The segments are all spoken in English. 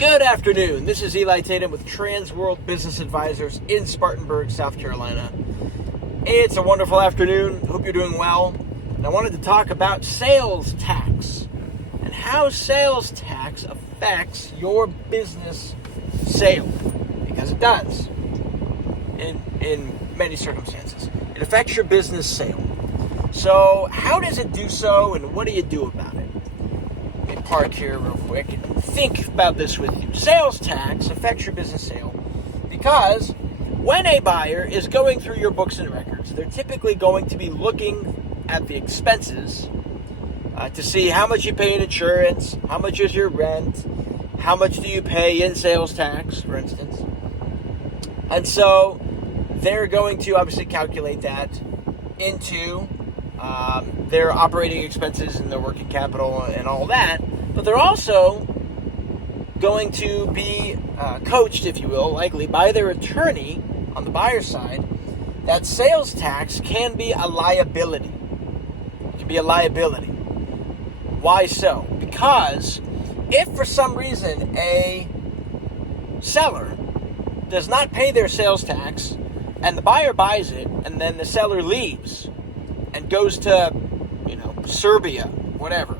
Good afternoon. This is Eli Tatum with Transworld Business Advisors in Spartanburg, South Carolina. It's a wonderful afternoon. Hope you're doing well. And I wanted to talk about sales tax and how sales tax affects your business sale. Because it does in many circumstances. It affects your business sale. So how does it do so and what do you do about it? Let me park here real quick and think about this with you. Sales tax affects your business sale because when a buyer is going through your books and records, they're typically going to be looking at the expenses to see how much you pay in insurance, how much is your rent, how much do you pay in sales tax, for instance. And so they're going to obviously calculate that into their operating expenses and their working capital and all that. But they're also going to be coached, if you will, likely by their attorney on the buyer side, that sales tax can be a liability. It can be a liability. Why so? Because if for some reason a seller does not pay their sales tax and the buyer buys it and then the seller leaves and goes to, Serbia, whatever,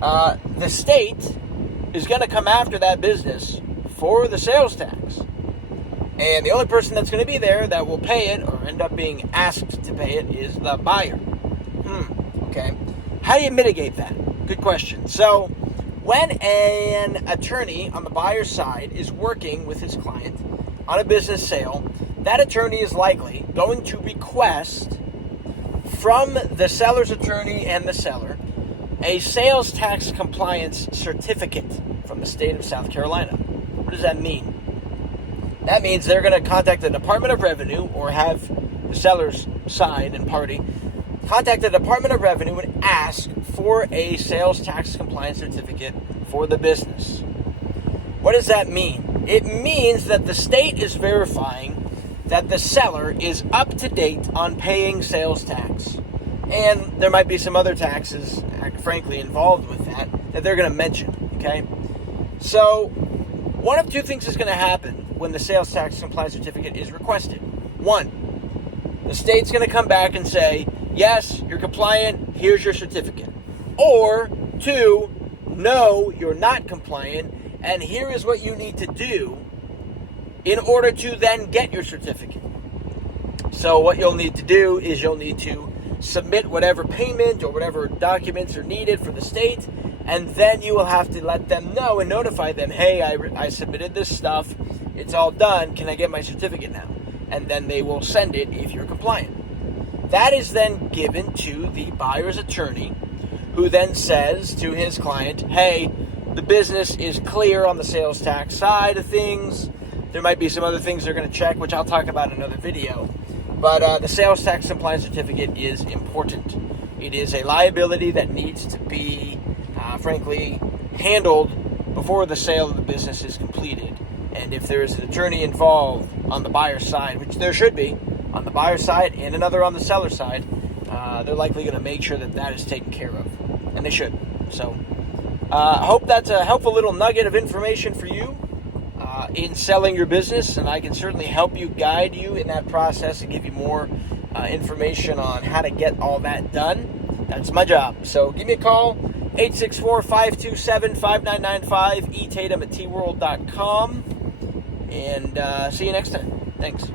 the state is going to come after that business for the sales tax. And the only person that's going to be there that will pay it or end up being asked to pay it is the buyer. Okay. How do you mitigate that? Good question. So when an attorney on the buyer's side is working with his client on a business sale, that attorney is likely going to request from the seller's attorney and the seller a sales tax compliance certificate from the state of South Carolina. What does that mean? That means they're going to contact the Department of Revenue or have the seller's side and party contact the Department of Revenue and ask for a sales tax compliance certificate for the business. What does that mean? It means that the state is verifying that the seller is up to date on paying sales tax. And there might be some other taxes, frankly, involved with that they're going to mention, okay? So, one of two things is going to happen when the sales tax compliance certificate is requested. One, the state's going to come back and say, yes, you're compliant, here's your certificate. Or, two, no, you're not compliant, and here is what you need to do in order to then get your certificate. So what you'll need to do is you'll need to submit whatever payment or whatever documents are needed for the state, and then you will have to let them know and notify them, hey, I submitted this stuff, it's all done, can I get my certificate now? And then they will send it if you're compliant. That is then given to the buyer's attorney, who then says to his client, hey, the business is clear on the sales tax side of things. There might be some other things they're going to check, which I'll talk about in another video. But the sales tax compliance certificate is important. It is a liability that needs to be, frankly, handled before the sale of the business is completed. And if there is an attorney involved on the buyer's side, which there should be, on the buyer's side and another on the seller's side, they're likely going to make sure that that is taken care of. And they should. So I hope that's a helpful little nugget of information for you in selling your business, and I can certainly help you, guide you in that process and give you more information on how to get all that done. That's my job. So give me a call, 864-527-5995, etatem@tworld.com, and see you next time. Thanks.